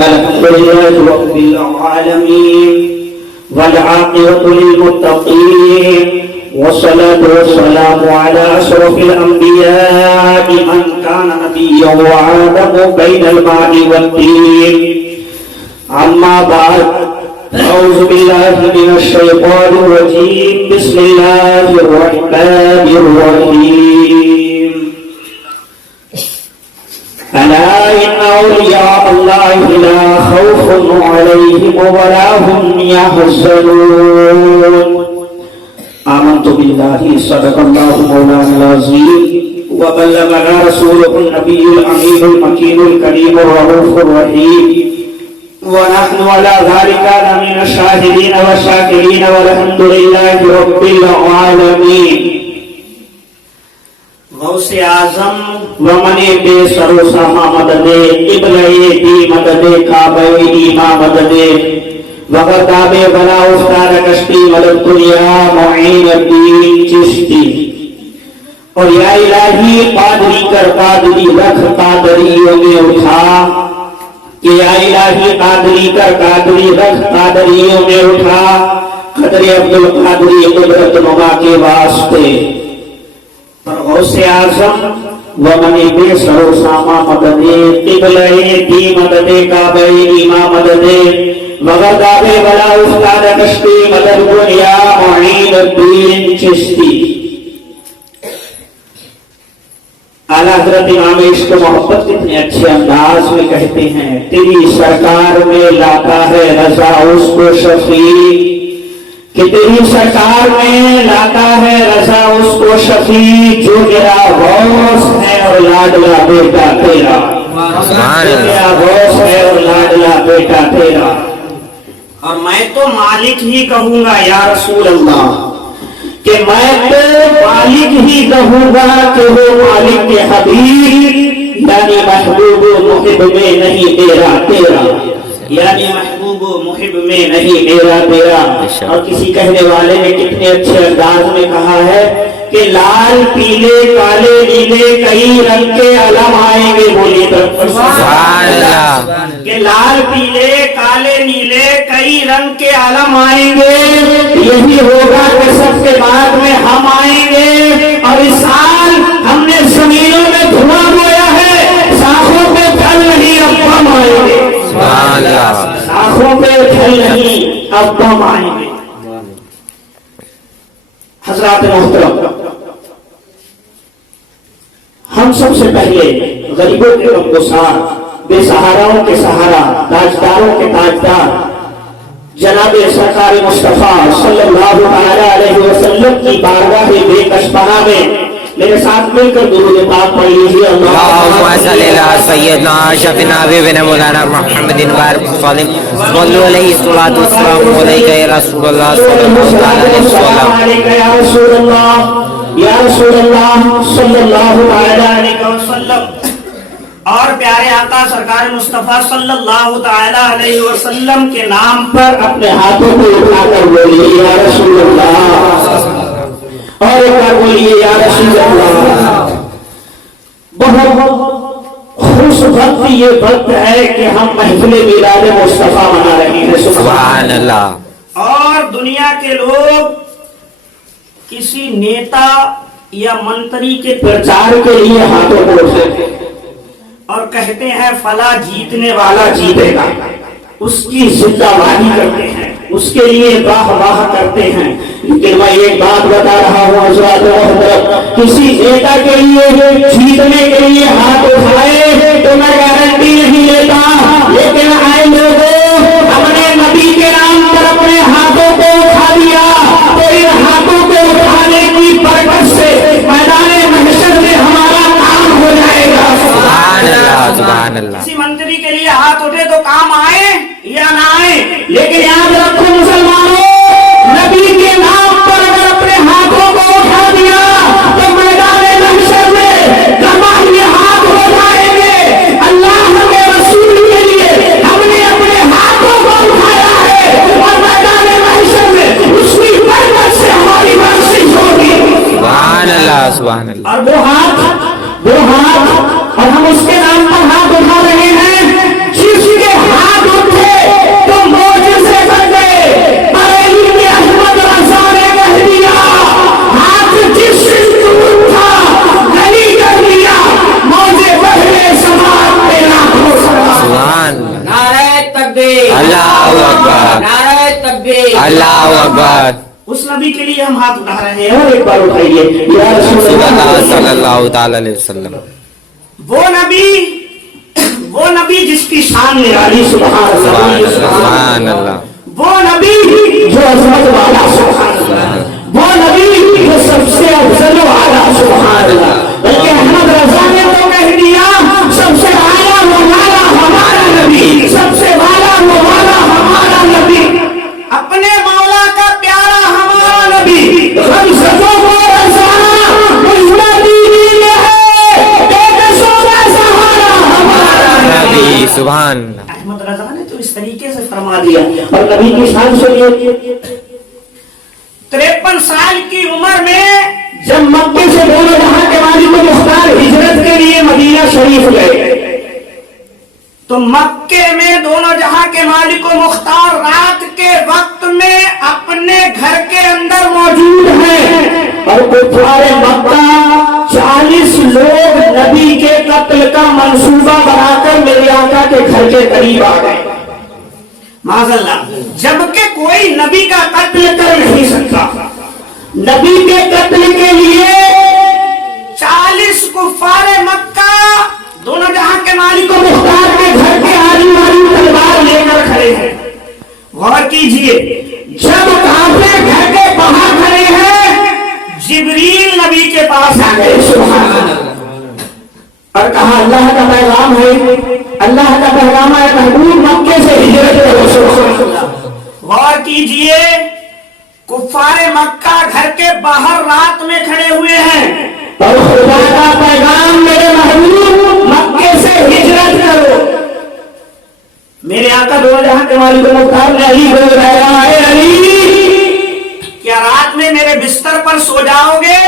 الحمد لله رب العالمين والعاقبة للمتقين والصلاة والسلام على أشرف الأنبياء من كان نبيا وآدم بين الماء والطين أما بعد أعوذ بالله من الشيطان الرجيم بسم الله الرحمن الرحيم ألا إن أولياء الله لا خوف عليهم ولا هم يحزنون آمنت بالله صدق الله مولانا العظيم وبلغنا رسوله النبي الأمين المكين الكريم الرؤوف الرحيم ونحن على ذلك من الشاهدين والشاكرين والحمد لله رب العالمين غوث اعظم ومن بے سر و سما مدد قبلہ دی مدد کعبہ ایما مدد وغتاب بنا افطار کشتی مدد دنیا معین الدین چشتی اور یا الہی قادری کر قادری رکھ قادریوں میں اٹھا کہ یا الہی قادری کر قادری رکھ قادریوں میں اٹھا قدر عبدالقادری قدرت نما کے واسطے پر غوث اعظم ومن بے سر و ساما مدد قبلہ دی مدد کعبہ ایما مدد وغداب بلا استاد کشتی مدد دنیا معین الدین چشتی اعلیٰ حضرت امام عشق و محبت کتنے اچھے انداز میں کہتے ہیں تیری سرکار میں لاتا ہے رضا اس کو شفیع کہ تیری سرکار میں لاتا ہے رضا اس کو شفیع جو میرا غوث ہے اور لاڈلا بیٹا تیرا میرا غوث ہے اور لاڈلا بیٹا تیرا اور میں تو مالک ہی کہوں گا یا رسول اللہ کہ میں تو مالک ہی کہوں گا کہ وہ مالک کے حبیب یعنی محبوب و محب میں نہیں تیرا تیرا یعنی محبوب و محب میں نہیں میرا تیرا اور کسی کہنے والے نے کتنے اچھے انداز میں کہا ہے کہ لال پیلے کالے نیلے کئی رنگ کے علم آئیں گے بولی تو کہ لال پیلے کالے نیلے کئی رنگ کے علم آئیں گے یہی ہوگا کہ سب کے بعد میں ہم آئیں گے اور اس سال ہم نے زمینوں میں دھواں بویا ہے ساخوں پہ پھل نہیں اب ہم آئیں گے ساخوں پہ پھل نہیں اب ہم آئیں گے حضرات محترم ہم سب سے پہلے غریبوں کے غمگسار بے سہاراؤں کے سہارا تاجداروں کے تاجدار جناب سرکار مصطفیٰ صلی اللہ علیہ وسلم کی بارگاہ بے کشبہ میں میرے ساتھ مل کر درود پاک پڑھ لیجیے اللہم صلی علی سیدنا شفیعنا حبیبنا مولانا محمد وآلہ وسلم صلو علیہ الصلوۃ والسلام علیک یا رسول اللہ صلی اللہ علیہ وسلم یا رسول اللہ یا رسول اللہ صلی اللہ علیہ وسلم اور پیارے آقا سرکار مصطفیٰ صلی اللہ تعالی علیہ وسلم کے نام پر اپنے ہاتھوں کو اٹھا کر بولیے یا رسول اللہ اور ایک بار بولیے یا رسول اللہ بہت خوش وقت یہ وقت ہے کہ ہم محفل میلاد مصطفیٰ منا رہے ہیں سبحان اللہ اور دنیا کے لوگ کسی نیتا یا منتری کے پرچار کے لیے ہاتھوں کو اٹھاتے ہیں اور کہتے ہیں فلاں جیتنے والا جیتے گا اس کی زندہ بانی کرتے ہیں اس کے لیے واہ واہ کرتے ہیں لیکن میں ایک بات بتا رہا ہوں حضرات محترم کسی نیتا کے لیے جیتنے کے لیے ہاتھ اٹھائے تو میں گارنٹی نہیں لیتا لیکن آئے لوگوں اپنے نبی کے نام پر اپنے ہاتھوں کو اٹھا دیا تو ان ہاتھوں کو اٹھانے کی برکت سے میدان محشر میں ہمارا کام ہو جائے گا سبحان اللہ کسی منتری کے لیے ہاتھ اٹھے تو کام آئے یا نہ آئے لیکن یاد رکھو مسلمانوں نبی کے نام پر اگر اپنے ہاتھوں کو اٹھا دیا تو میدان محشر میں گواہی ہاتھ ہو جائیں گے اللہ کے رسول کے لیے ہم نے اپنے ہاتھوں کو اٹھایا ہے اور میدان محشر میں اس کی برکت سے ہماری ورزش ہوگی سبحان اللہ سبحان اللہ اور وہ ہاتھ اور ہم اس کے نام پر ہاتھ اٹھا رہے ہیں अल्लाहु अकबर, नारे तकबीर, अल्लाहु अकबर। उस नबी के लिए हम हाथ उठा रहे हैं। और एक बार उठाइए, या रसूलल्लाह सल्लल्लाहु ताला अलैहि वसल्लम। वो नबी जिसकी शान निराली, सुभान अल्लाह, सुभान अल्लाह। वो नबी जो अजमत वाला, सुभान अल्लाह, वो नबी जो सबसे अफजल वाला, सुभान अल्लाह। बल्कि अहमद रजा ने तो कह दिया, सबसे आला वो वाला हमारा नबी, सबसे वाला वो वाला हमारा नबी, अपने मौला का प्यारा हमारा नबी, हम सबों को रज़ाना उस नबी में है, बेकसों का सहारा हमारा नबी, सुभान। अहमद रजा ने तो इस तरीके से फरमा दिया। और नबी की शान सुनिए, 53 साल की उम्र में जब मक्के से दोनों जहां के मालिक मुख्तार हिजरत के लिए मदीना शरीफ गए, तो मक्के में दोनों जहां के मालिक मुख्तार रात के वक्त में अपने घर के अंदर मौजूद हैं। और कुफार मक्का 40 लोग नबी के कत्ल का मंसूबा बनाकर मेरे आका के घर के करीब आ गए, माज़अल्लाह। जबकि कोई नबी का कत्ल कर नहीं सकता, नबी के कत्ल के लिए 40 कुफार मक्का दोनों जहां के मालिक मुख्तार के घर के आरी वाली तलवार लेकर खड़े हैं। गौर कीजिए, जब काफिर घर के बाहर खड़े हैं, जिब्रील नबी के पास आ गए, सुभान अल्लाह, और कहा अल्लाह का पैगाम है, अल्लाह का पैगाम है, महबूब मक्के से हिजरत करो, सुभान अल्लाह। गौर कीजिए, कुफारे मक्का घर के बाहर रात में खड़े हुए हैं और खुदा का पैगाम, मेरे महबूब मक्के से हिजरत करो। मेरे आका दोनों जहां के मालिक मुख्तार ने अली को बताया, अली क्या रात में मेरे बिस्तर पर सो जाओगे?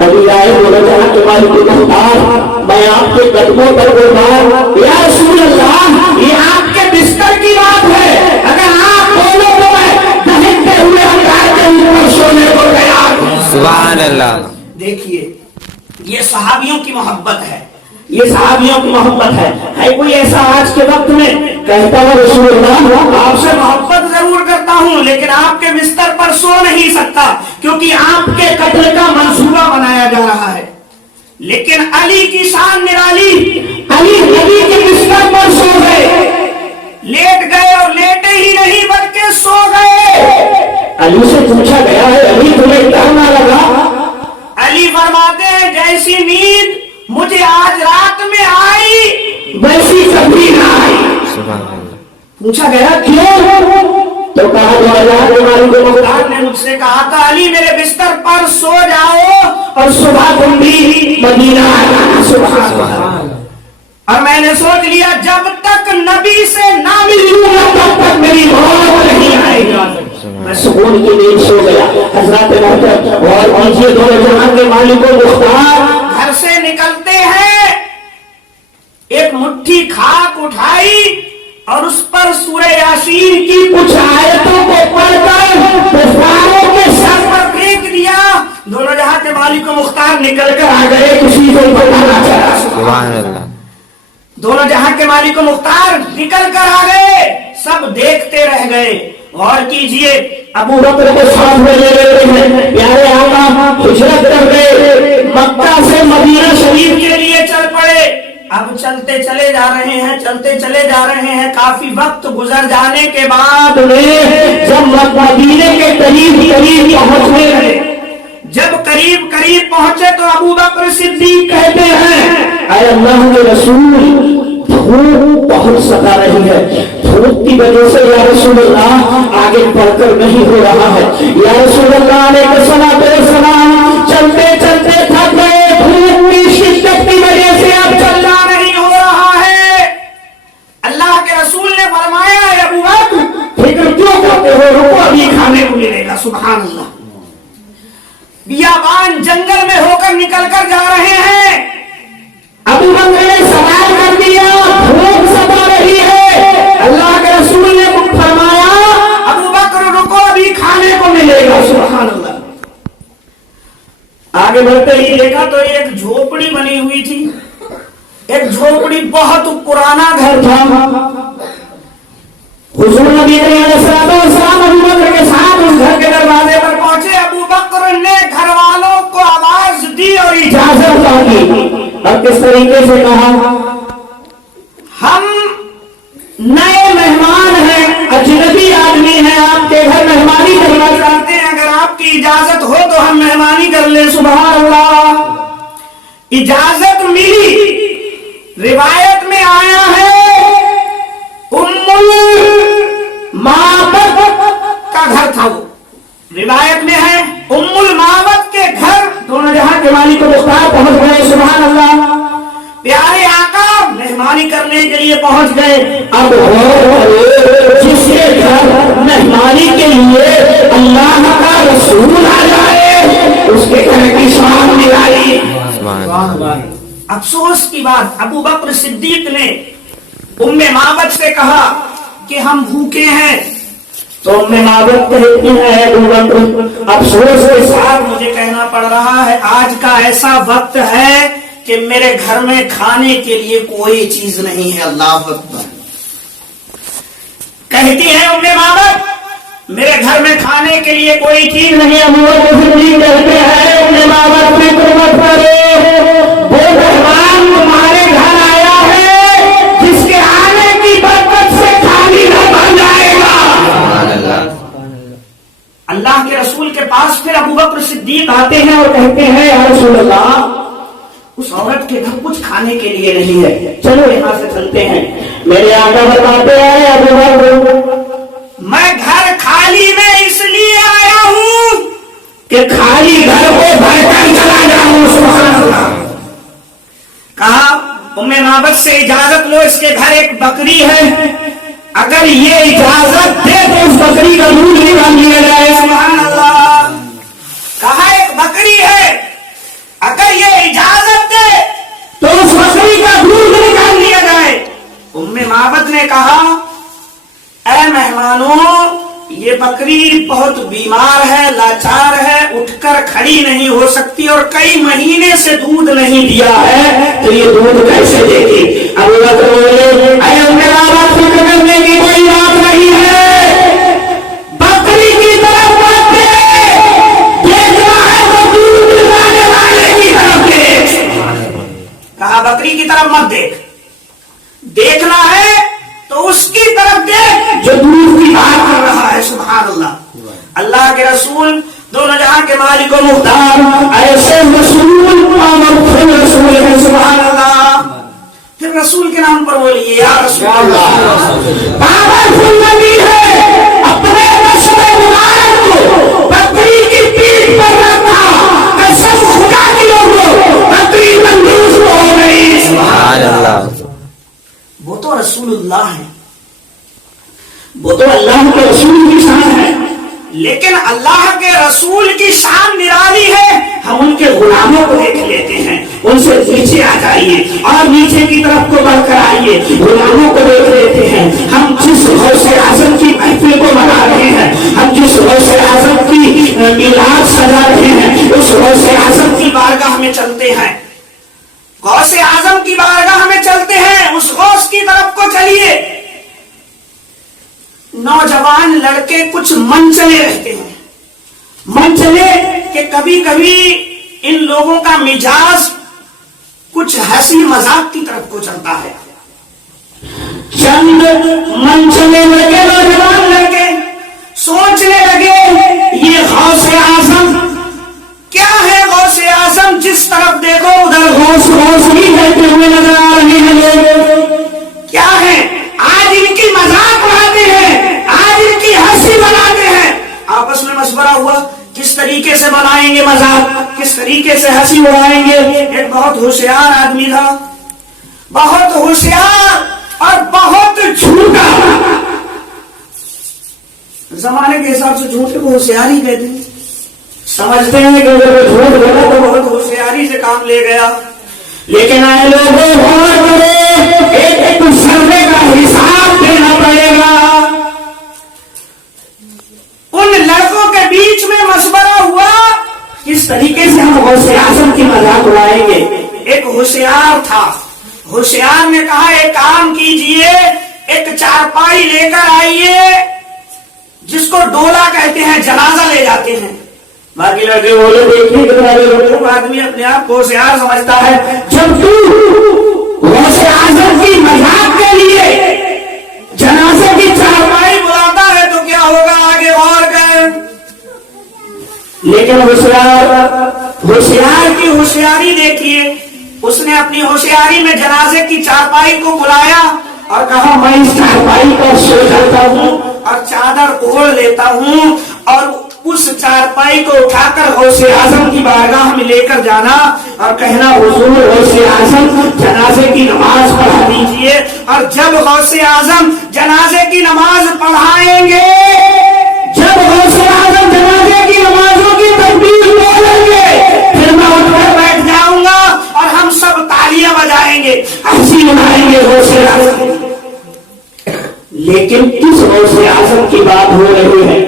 अभी आए दोनों जहां के मालिक मुख्तार, मैं आपके कदमों पर कुर्बान, या रसूल अल्लाह, ये आपके बिस्तर की बात है, अगर आप बोलो तो मैं दहकते हुए अंगार के ऊपर सोने को तैयार हूं, सुभान अल्लाह। देखिए, ये सहाबियों की मोहब्बत है, ये सहाबियों की मोहब्बत है कोई ऐसा आज के वक्त में कहता है रसूलुल्लाह आपसे मोहब्बत जरूर करता हूं, लेकिन आपके बिस्तर पर सो नहीं सकता क्योंकि आपके कत्ल का मंसूबा बनाया जा रहा है। लेकिन अली की शान निराली, अली नबी के बिस्तर पर सो गए, लेट गए, और लेटे ही नहीं बल्कि सो गए। अली से पूछा गया है, अली तुम्हें डर ना लगा? अली फरमाते हैं, जैसी नींद मुझे आज रात में आई वैसी कभी ना आई। पूछा गया क्यों? तो कहा मुख्तार ने मुझसे कहा था, अली मेरे बिस्तर पर सो जाओ और सुबह तुम भी मदीना आना, सुभान। और मैंने सोच लिया जब तक नबी से ना मिलूंगा तब तक मेरी मौत नहीं आएगी। मैं सुकून की नींद सो गया। हज़रत मोहतरम और कीजिए, दोनों जहां के मालिक मुख्तार घर से निकलते हैं, एक मुट्ठी खाक उठाई और उस पर सूरह यासीन की कुछ आयतों को पढ़कर कुफारों के सर पर फेंक दिया। दोनों जहां के मालिक मुख्तार निकल कर आ गए, किसी को पता ना चला, सुभान अल्लाह। दोनों जहां के मालिक मुख्तार निकल कर आ गए, सब देखते रह गए। गौर कीजिए, अबू बकर को साथ में ले लेते हैं, प्यारे आका हिजरत कर गए, मक्का से मदीना शरीफ के लिए चल पड़े। अब चलते चले जा रहे हैं, चलते चले जा रहे हैं, काफी वक्त गुजर जाने के बाद जब मदीने के करीब करीब पहुंचने लगे, जब करीब करीब पहुंचे तो अबू बकर सिद्दीक कहते हैं, अरे अल्लाह के रसूल धूप बहुत सता रही है, धूप की वजह से या रसूलल्लाह आगे बढ़कर नहीं हो रहा है, या रसूलल्लाह अलैहिस्सलाम चलते चलते थक गए, धूप की शिद्दत की वजह से अब चलना नहीं हो रहा है। अल्लाह के रसूल ने फरमाया, अबू बकर फिक्र क्यों करते हो, रुको अभी खाने को मिलेगा, सुभान अल्लाह। बियाबान जंगल में होकर निकल कर जा रहे हैं, अबू बकर ने सवाल कर दिया, भूख सता रही है। अल्लाह के रसूल ने फरमाया, अबू बकर रुको अभी खाने को मिलेगा, सुभान अल्लाह। आगे बढ़ते ही देखा तो एक झोपड़ी बनी हुई थी, एक झोपड़ी, बहुत पुराना घर था, इजाजत मांगी और किस तरीके से कहा, हम नए मेहमान हैं, अजनबी आदमी हैं, आपके घर मेहमानी करना चाहते हैं, अगर आपकी इजाजत हो तो हम मेहमानी कर ले। सुभान अल्लाह। इजाजत मिली। रिवायत में आया है उम्मुल माबद का घर था वो, रिवायत में है उम्मुल माबद के घर दोनों जहां के मालिक को मुख्तार पहुंच गए। सुभान अल्लाह। प्यारे आका मेहमानी करने के लिए पहुंच गए। अब जिसके घर मेहमानी के लिए अल्लाह का रसूल आ जाए उसके घर की शान निराली। अफसोस की बात, अबू बकर सिद्दीक ने उम्मे माबद से कहा कि हम भूखे हैं, तो उम्मे माबद कहती है अबू बकर अफसोस के साथ मुझे कहना पड़ रहा है आज का ऐसा वक्त है कि मेरे घर में खाने के लिए कोई चीज नहीं है। अल्लाह अकबर। कहती है उम्मे माबद मेरे घर में खाने के लिए कोई चीज नहीं है। अबू बकर सिद्दीक कहते हैं उम्मे माबद में कुर्बत करे, वो मेहमान तुम्हारे घर आया है जिसके आने की बरकत से खाली न बन जाएगा। अल्लाह के रसूल के पास फिर अबू बकर सिद्दीक आते हैं और कहते हैं या रसूल अल्लाह उस औरत के घर कुछ खाने के लिए नहीं है, चलो यहाँ से चलते हैं। मेरे आका बताते हैं अबू बकर मैं घर खाली में इसलिए आया हूँ कि खाली घर को भरकर चला जाऊं। सुभान अल्लाह। कहा उम्मे माबद से इजाजत लो, इसके घर एक बकरी है, अगर ये इजाजत दे तो उस बकरी का दूध निकाल लिया जाए। सुभान अल्लाह। कहा एक बकरी है, अगर ये इजाजत दे तो उस बकरी का दूध निकाल लिया जाए। उम्मे माबद ने कहा ऐ मेहमानों ये बकरी बहुत बीमार है, लाचार है, उठकर खड़ी नहीं हो सकती और कई महीने से दूध नहीं दिया है, तो ये दूध कैसे देगी। अबू बकर बोले ऐ उम्मे माबद फिक्र करने की कोई बात नहीं है, बकरी की तरफ मत देखना है तो दूध पिलाने वाले की तरफ देख। कहा बकरी की तरफ मत देख, देखना है तो उसकी तरफ देख जो दूध की बात कर रहा है। सुभान अल्लाह। अल्लाह के रसूल दोनों जहां के मालिक और मुख्तार ऐसे रसूल है। सुभान अल्लाह। फिर रसूल के नाम पर बोलिए या रसूल अल्लाह। पावरफुल नबी है, अपने रसूल मुबारक को बकरी की पीठ पर रखा, कसम खुदा की लोगों बकरी मंजूर हो गई। सुभान अल्लाह। वो तो रसूलुल्लाह है, वो तो अल्लाह के रसूल की शान है, लेकिन अल्लाह के रसूल की शान निराली है। हम उनके गुलामों को देख लेते हैं, उनसे नीचे आ जाइए और नीचे की तरफ को बढ़कर आइए, गुलामों को देख लेते हैं। हम जिस गौसे आजम की महफिल को मना रहे हैं, हम जिस गौसे आजम की मिलाद सजा रहे हैं, उस गौसे आजम की बारगाह में चलते हैं, गौसे आजम की बारगाह में चलते हैं, उस गौस की तरफ को चलिए। नौजवान लड़के कुछ मनचले रहते हैं, मनचले कि कभी कभी इन लोगों का मिजाज कुछ हंसी मजाक की तरफ को चलता है। चंद मनचले लगे नौजवान लड़के सोचने लगे ये गौसे आजम क्या है। गौसे आजम जिस तरफ देखो उधर गौस गौस ही कहते हुए नजर आ रहे हैं लोग। क्या है आज इनकी मजाक उड़ाते हैं, आज इनकी हंसी बनाते हैं। आपस में मशवरा हुआ किस तरीके से बनाएंगे मजाक, किस तरीके से हंसी उड़ाएंगे। एक बहुत होशियार आदमी था, बहुत होशियार और बहुत झूठा। जमाने के हिसाब से झूठे को होशियार ही कहते हैं, समझते हैं कि अगर वो झूठ बोला तो बहुत होशियारी से काम ले गया। लेकिन आए लोगों एक सर्वे का हिसाब देना पड़ेगा। उन लड़कों के बीच में मशवरा हुआ किस तरीके से हम गौसे आजम की मजाक उड़ाएंगे। एक होशियार था, होशियार ने कहा एक काम कीजिए, एक चारपाई लेकर आइए जिसको डोला कहते हैं, जनाजा ले जाते हैं, باقی لڑکے بولے دیکھیے کتنا لوگوں آدمی اپنے آپ کو ہوشیار سمجھتا ہے. جب تو غوث اعظم کی مذاق کے لیے جنازے کی چارپائی بلاتا ہے تو کیا ہوگا آگے اور کریں. لیکن ہوشیار کی ہوشیاری دیکھیے. اس نے اپنی ہوشیاری میں جنازے کی چارپائی کو بلایا اور کہا میں اس چارپائی پر سو جاتا ہوں اور چادر اوڑھ لیتا ہوں اور اس چارپائی کو اٹھا کر غوث اعظم کی بارگاہ میں لے کر جانا اور کہنا حضور غوث اعظم جنازے کی نماز پڑھا دیجئے. اور جب غوث اعظم جنازے کی نماز پڑھائیں گے, جب غوث اعظم جنازے کی نمازوں کی تکبیر بولیں گے, پھر میں اٹھ کر بیٹھ جاؤں گا اور ہم سب تالیاں بجائیں گے, ہنسی منائیں گے غوث اعظم. لیکن کس غوث اعظم کی بات ہو رہی ہے؟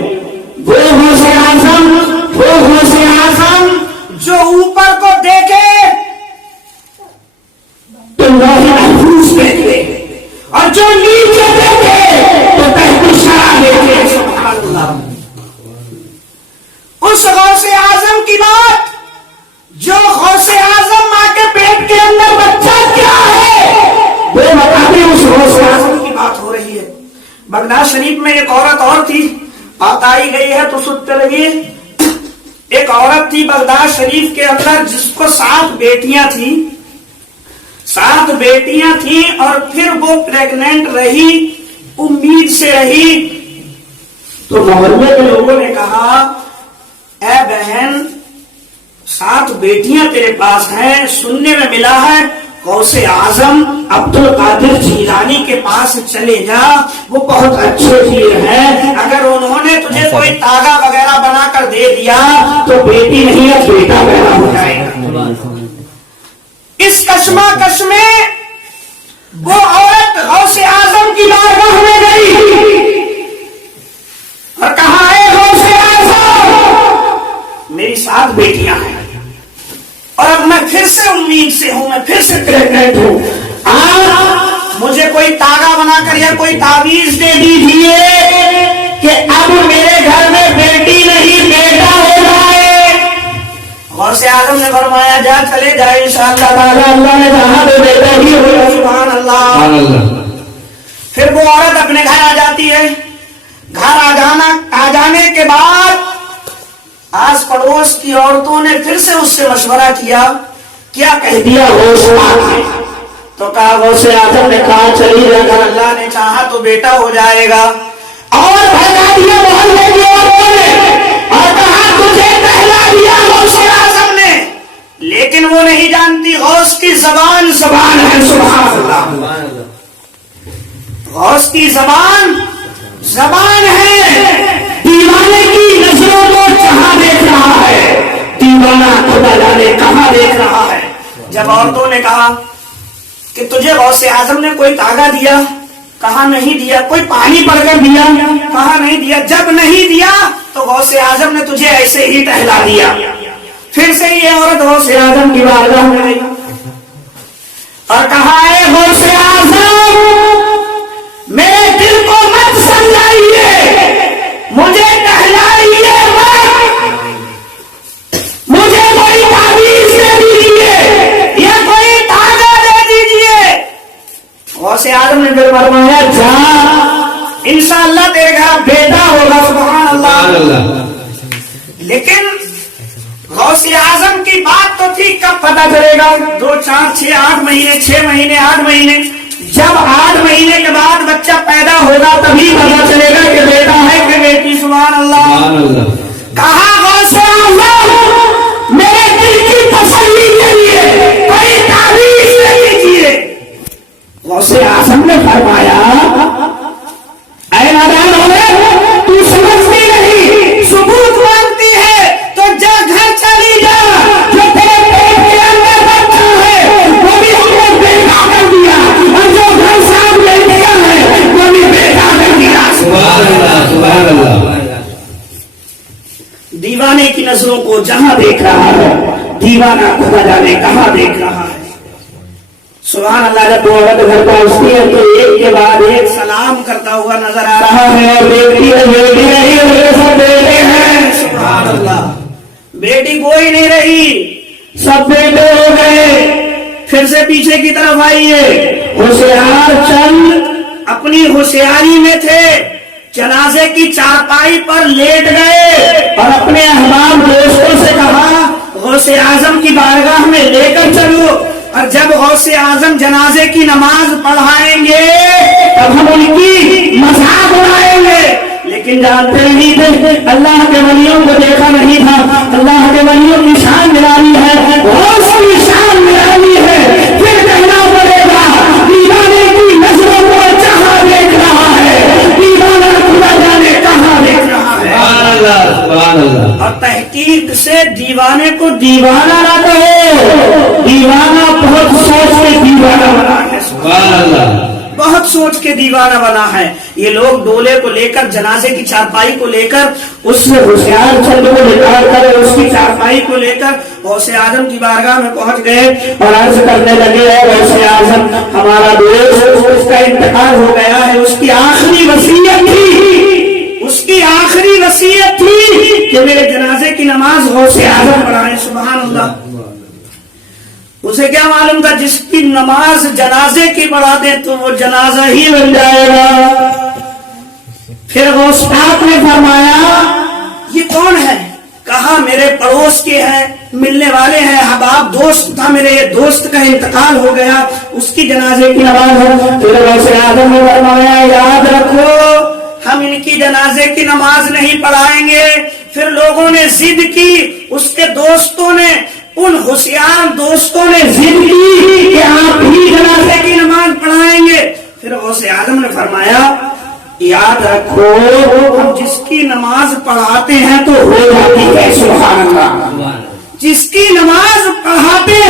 وہ غوث اعظم جو اوپر کو دیکھے تو لوح محفوظ دیکھے اور جو نیچے دیکھے تو تحت الثری دیکھے. سبحان اللہ. اس غوث اعظم کی بات, جو غوث اعظم ماں کے پیٹ کے اندر بچہ کیا ہے وہ بتاتے, اس غوث اعظم کی بات ہو رہی ہے. بغداد شریف میں ایک عورت اور تھی, بات آئی گئی ہے تو سنتے رہیے. ایک عورت تھی بغداد شریف کے اندر جس کو 7 بیٹیاں تھیں, 7 بیٹیاں تھیں اور پھر وہ پریگننٹ رہی, امید سے رہی. تو محلے کے لوگوں نے کہا اے بہن 7 بیٹیاں تیرے پاس ہیں, سننے میں ملا ہے غوث اعظم عبد القادر جیلانی کے پاس چلے جا, وہ بہت اچھے پیر ہیں, اگر انہوں نے تجھے کوئی تاگا وغیرہ بنا کر دے دیا تو بیٹی نہیں ہے بیٹا پیدا ہو جائے گا. اس کشمکش میں وہ عورت غوث اعظم کی بارگاہ میں گئی اور کہا اے غوث اعظم میری 7 بیٹیاں ہیں اور اب میں پھر سے امید سے ہوں, میں پھر سے پریگننٹ ہوں, مجھے کوئی تاگا بنا کر یا کوئی تعویذ دے دیجیے کہ اب میرے گھر میں بیٹی نہیں بیٹا ہو جائے. غوث اعظم نے فرمایا جا چلے جائے انشاءاللہ تعالی اللہ نے کہا تو بیٹا ہی ہوگا. سبحان اللہ. پھر وہ عورت اپنے گھر آ جاتی ہے. گھر آ جانے کے بعد آس پڑوس کی عورتوں نے پھر سے اس سے مشورہ کیا, کیا کہہ دیا غوث اعظم, تو کہا غوث اعظم نے کہا چلی جا, اگر اللہ نے چاہا تو بیٹا ہو جائے گا. اور بھگا دیا محلے کی عورتوں نے اور کہا تجھے پہلا دیا غوث اعظم نے, لیکن وہ نہیں جانتی غوث کی زبان زبان ہے. سبحان اللہ. غوث کی زبان زبان ہے. دیوانے کی نظروں کو جہاں دیکھ رہا ہے, دیوانہ خدا جانے کہاں دیکھ رہا ہے. جب عورتوں نے کہا کہ تجھے غوث اعظم نے کوئی تاگا دیا, کہا نہیں دیا. کوئی پانی پڑ کر دیا, کہا نہیں دیا. جب نہیں دیا تو غوث اعظم نے تجھے ایسے ہی ٹہلا دیا. پھر سے یہ عورت غوث اعظم کی بارگاہ میں گئی اور کہا اے غوث اعظم میرے دل کو مت سمجھائیے, مجھے ٹہلائیے مت, مجھے کوئی تعویذ دے دیجیے یا کوئی تاگا دے دیجیے. غوث اعظم نے پھر فرمایا جا انشاءاللہ تیرے گھر بیٹا ہوگا. سبحان اللہ. لیکن غوث اعظم کی بات تو تھی, کب پتہ چلے گا؟ 2 4 6 8 مہینے, 6 مہینے 8 مہینے. جب 8 مہینے کے بعد بچہ پیدا ہوگا تبھی پتہ چلے گا کہ بیٹا ہے کہ بیٹی. سبحان اللہ. کہا غوث اعظم میرے دل کی تسلی کے لیے کوئی تعویذ دے دیجیے. غوث اعظم نے فرمایا اے نادان عورت, تو سمجھتی نہیں, ثبوت مانگتی ہے تو جا گھر چلی جا. جو تیرے پیٹ کے اندر بچہ ہے وہ بھی ہم نے بیٹا کر دیا, اور جو گھر صاحب لے گیا ہے وہ بھی بیٹا کر دیا. سبحان اللہ. سبحان اللہ. دیوانے کی نظروں کو جہاں دیکھ رہا ہے, دیوانہ خدا جانے کہاں دیکھ رہا ہے. سبحان اللہ. جب وہ عورت گھر پہنچتی ہے تو ایک کے بعد ایک سلام کرتا ہوا نظر آ رہا ہے, اور دیکھتی ہے بیٹی نہیں, سب بیٹے ہیں. سبحان اللہ. बेटी कोई नहीं रही, सब बेटे हो गए। फिर से पीछे की तरफ आइए। होशियार चंद अपनी होशियारी में थे, जनाजे की चारपाई पर लेट गए और अपने अहबाब दोस्तों से कहा गौसे आजम की बारगाह में लेकर चलो, और जब गौसे आजम जनाजे की नमाज पढ़ाएंगे तब हम उनकी मजाक उड़ाएंगे। लेकिन जानते नहीं थे, अल्लाह के वलियों को देखा नहीं था। अल्लाह के वलियों की शान निराली है, गौस की शान निराली है। फिर कहना पड़ेगा, दीवाने की नजरों को जहां देख रहा है, दीवाना खुदा जाने कहां देख रहा है। और तहकीक से दीवाने को दीवाना ना कहो, दीवाना बहुत सोच के दीवाना बना है, बहुत सोच के दीवाना बना है। ये लोग डोले को लेकर, जनाजे की चारपाई को लेकर, उस होशियार चंद को निकाल कर उसकी चारपाई को लेकर गौसे आजम की बारगाह में पहुंच गए और अर्ज करने लगे, गौसे आजम हमारा दोस्त, उसका इंतकाल हो गया है, उसकी आखिरी वसीयत थी, उसकी आखिरी वसीयत थी कि मेरे जनाजे की नमाज गौसे आजम पढ़ाएं। सुभान अल्लाह। उसे क्या मालूम था, जिसकी नमाज जनाजे की पढ़ा दे तो वो जनाजा ही बन जाएगा। फिर गौस पाक ने फरमाया, ये कौन है? कहा मेरे पड़ोस के हैं, मिलने वाले हैं, हबाब दोस्त था मेरे, दोस्त का इंतकाल हो गया, उसकी जनाजे की नमाज है। फिर गौसे आजम ने फरमाया, याद रखो हम इनकी जनाजे की नमाज नहीं पढ़ाएंगे। फिर लोगों ने जिद की, उसके दोस्तों ने, उन होशियार दोस्तों ने जिद की कि आप ही जनाजे की नमाज पढ़ाएंगे। फिर गौसे आजम ने फरमाया, याद रखो हम जिसकी नमाज पढ़ाते हैं तो हो जाती है। सुभान अल्लाह। जिसकी नमाज पढ़ाते